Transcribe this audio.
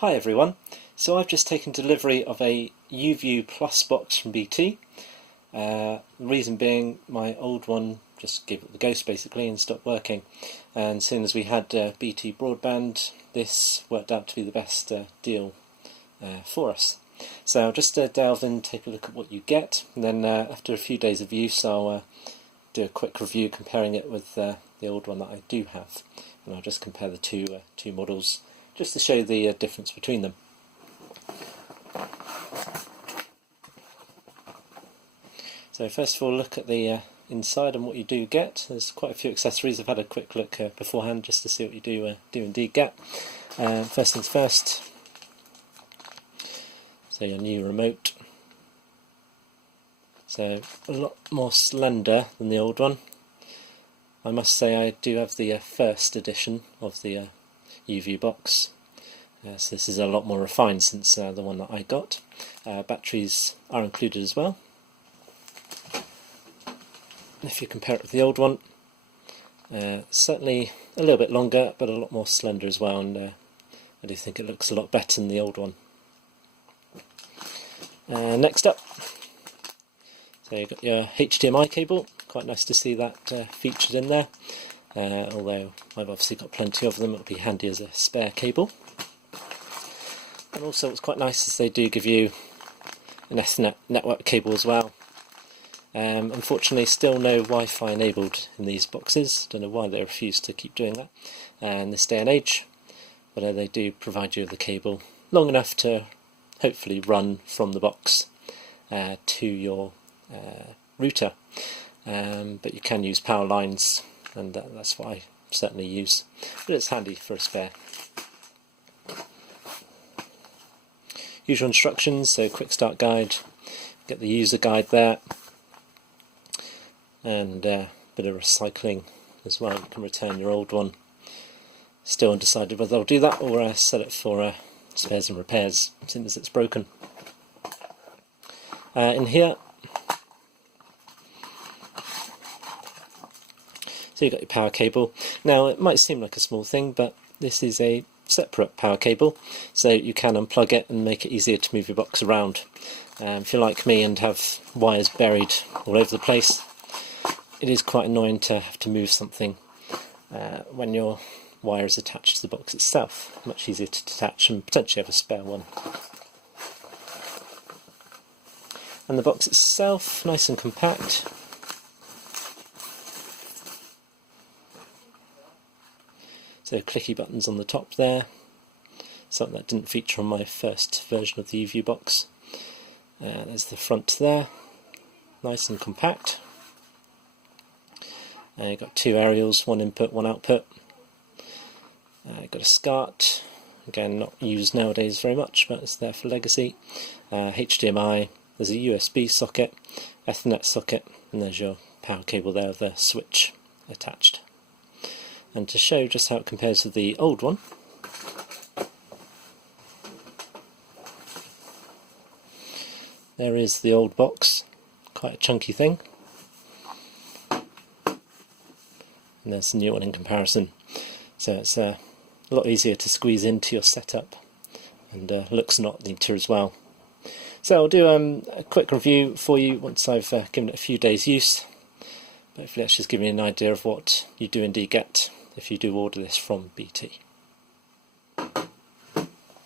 Hi everyone, so I've just taken delivery of a Youview Plus box from BT. The reason being my old one just gave up the ghost basically and stopped working, and as soon as we had BT broadband, this worked out to be the best deal for us. So I'll just delve in and take a look at what you get, and then after a few days of use I'll do a quick review comparing it with the old one that I do have, and I'll just compare the two models just to show the difference between them. So first of all, look at the inside and what you do get. There's quite a few accessories. I've had a quick look beforehand just to see what you do indeed get. First things first, so your new remote. So a lot more slender than the old one. I must say I do have the first edition of the Youview box, so this is a lot more refined since the one that I got. Batteries are included as well. If you compare it with the old one, certainly a little bit longer but a lot more slender as well, and I do think it looks a lot better than the old one. Next up, so you've got your HDMI cable. Quite nice to see that featured in there. Although I've obviously got plenty of them, it would be handy as a spare cable. And also what's quite nice is they do give you an Ethernet network cable as well. Unfortunately still no Wi-Fi enabled in these boxes. Don't know why they refuse to keep doing that in this day and age, but they do provide you with a cable long enough to hopefully run from the box to your router. But you can use power lines, and that's what I certainly use, but it's handy for a spare. Usual instructions, so quick start guide, get the user guide there, and a bit of recycling as well. You can return your old one. Still undecided whether I'll do that or sell it for spares and repairs since it's broken. In here, so you've got your power cable. Now it might seem like a small thing, but this is a separate power cable, so you can unplug it and make it easier to move your box around. If you're like me and have wires buried all over the place, it is quite annoying to have to move something when your wire is attached to the box itself. Much easier to detach and potentially have a spare one. And the box itself, nice and compact. So clicky buttons on the top there, something that didn't feature on my first version of the Youview box. There's the front there, nice and compact. You've got two aerials, one input, one output. You've got a SCART, again not used nowadays very much, but it's there for legacy. HDMI, there's a USB socket, Ethernet socket, and there's your power cable there with the switch attached. And to show just how it compares with the old one, there is the old box, quite a chunky thing, and there's the new one in comparison. So it's a lot easier to squeeze into your setup, and looks a lot neater as well. So I'll do a quick review for you once I've given it a few days use. But hopefully that's just giving you an idea of what you do indeed get if you do order this from BT.